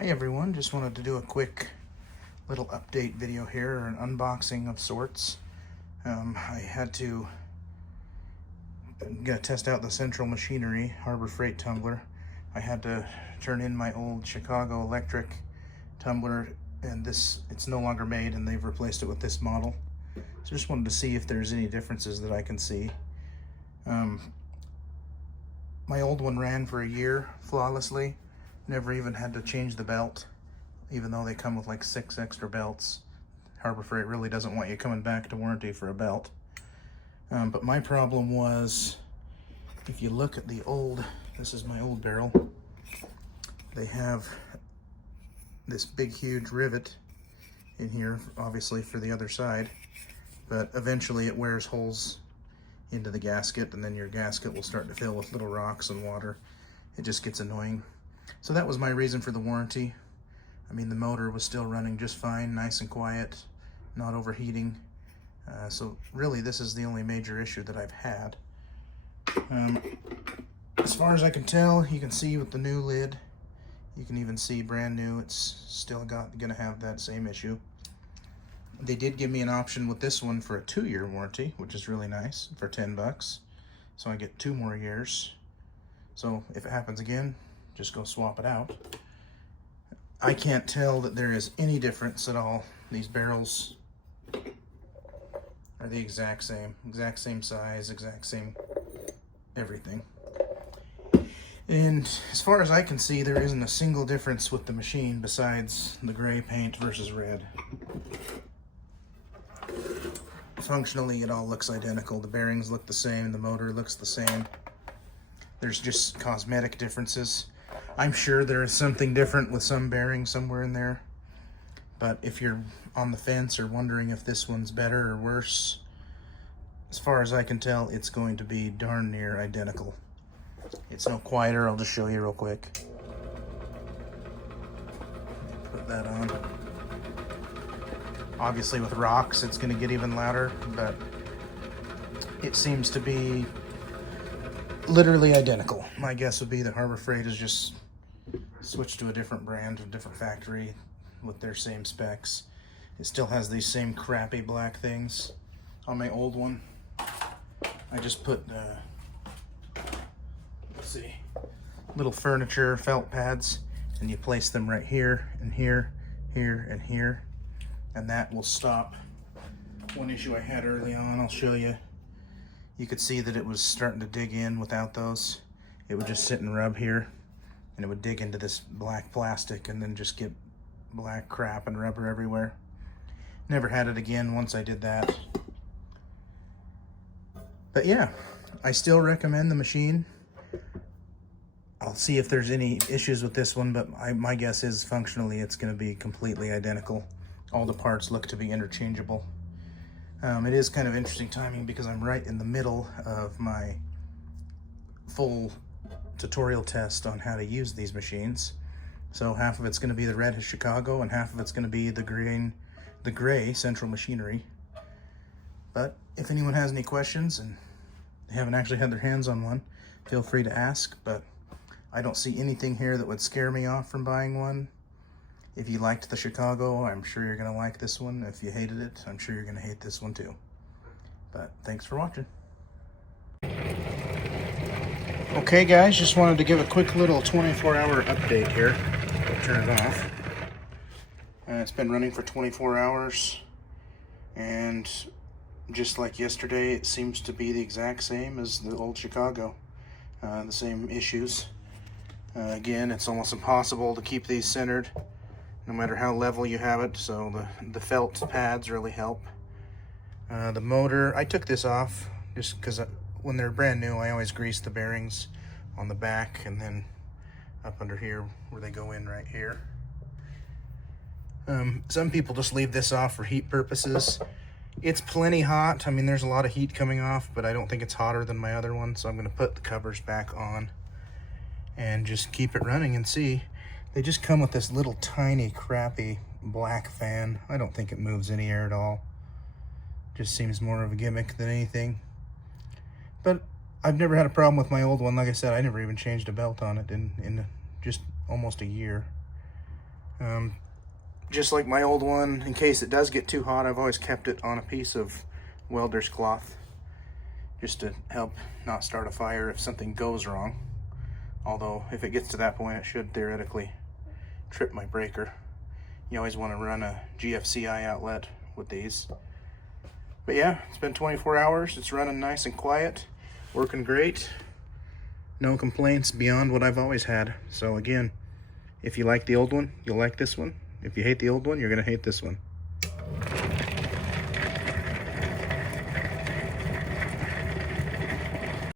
Hi everyone, just wanted to do a quick little update video here, or an unboxing of sorts. I had to test out the Central Machinery Harbor Freight Tumbler. I had to turn in my old Chicago electric tumbler, and it's no longer made, and they've replaced it with this model. So just wanted to see if there's any differences that I can see. My old one ran for a year flawlessly. Never even had to change the belt, even though they come with like 6 extra belts. Harbor Freight really doesn't want you coming back to warranty for a belt. But my problem was, if you look at the old, this is my old barrel, they have this big huge rivet in here, obviously for the other side, but eventually it wears holes into the gasket, and then your gasket will start to fill with little rocks and water. It just gets annoying. So that was my reason for the warranty. I mean, the motor was still running just fine, nice and quiet, not overheating. So really, this is the only major issue that I've had. As far as I can tell, you can see with the new lid, you can even see brand new, it's still gonna have that same issue. They did give me an option with this one for a 2-year warranty, which is really nice, for 10 bucks. So I get 2 more years. So if it happens again, just go swap it out. I can't tell that there is any difference at all. These barrels are the exact same size, exact same everything. And as far as I can see, there isn't a single difference with the machine besides the gray paint versus red. Functionally, it all looks identical. The bearings look the same, the motor looks the same. There's just cosmetic differences. I'm sure there is something different with some bearings somewhere in there, but if you're on the fence or wondering if this one's better or worse, as far as I can tell, it's going to be darn near identical. It's no quieter. I'll just show you real quick. Put that on. Obviously with rocks, it's going to get even louder, but it seems to be literally identical. My guess would be that Harbor Freight has just switched to a different brand, a different factory with their same specs. It still has these same crappy black things. On my old one, I just put, let's see, little furniture felt pads, and you place them right here and here, here and here, and that will stop. One issue I had early on, I'll show you. You could see that it was starting to dig in without those. It would just sit and rub here, and it would dig into this black plastic and then just get black crap and rubber everywhere. Never had it again once I did that. But yeah, I still recommend the machine. I'll see if there's any issues with this one, but my guess is functionally it's going to be completely identical. All the parts look to be interchangeable. It is kind of interesting timing because I'm right in the middle of my full tutorial test on how to use these machines. So half of it's going to be the red Chicago and half of it's going to be the gray Central Machinery. But if anyone has any questions and they haven't actually had their hands on one, feel free to ask. But I don't see anything here that would scare me off from buying one. If you liked the Chicago, I'm sure you're going to like this one. If you hated it, I'm sure you're going to hate this one too. But thanks for watching. Okay guys, just wanted to give a quick little 24-hour update here. I'll turn it off. It's been running for 24 hours, and just like yesterday, it seems to be the exact same as the old Chicago. The same issues. Again, it's almost impossible to keep these centered, no matter how level you have it, so the felt pads really help. The motor, I took this off just because when they're brand new, I always grease the bearings on the back and then up under here where they go in right here. Some people just leave this off for heat purposes. It's plenty hot. I mean, there's a lot of heat coming off, but I don't think it's hotter than my other one, so I'm going to put the covers back on and just keep it running and see. They just come with this little tiny crappy black fan. I don't think it moves any air at all. Just seems more of a gimmick than anything. But I've never had a problem with my old one. Like I said, I never even changed a belt on it in just almost a year. Just like my old one, in case it does get too hot, I've always kept it on a piece of welder's cloth just to help not start a fire if something goes wrong. Although if it gets to that point, it should theoretically trip my breaker. You always want to run a GFCI outlet with these. But yeah, it's been 24 hours. It's running nice and quiet, working great. No complaints beyond what I've always had. So again, if you like the old one, you'll like this one. If you hate the old one, you're gonna hate this one.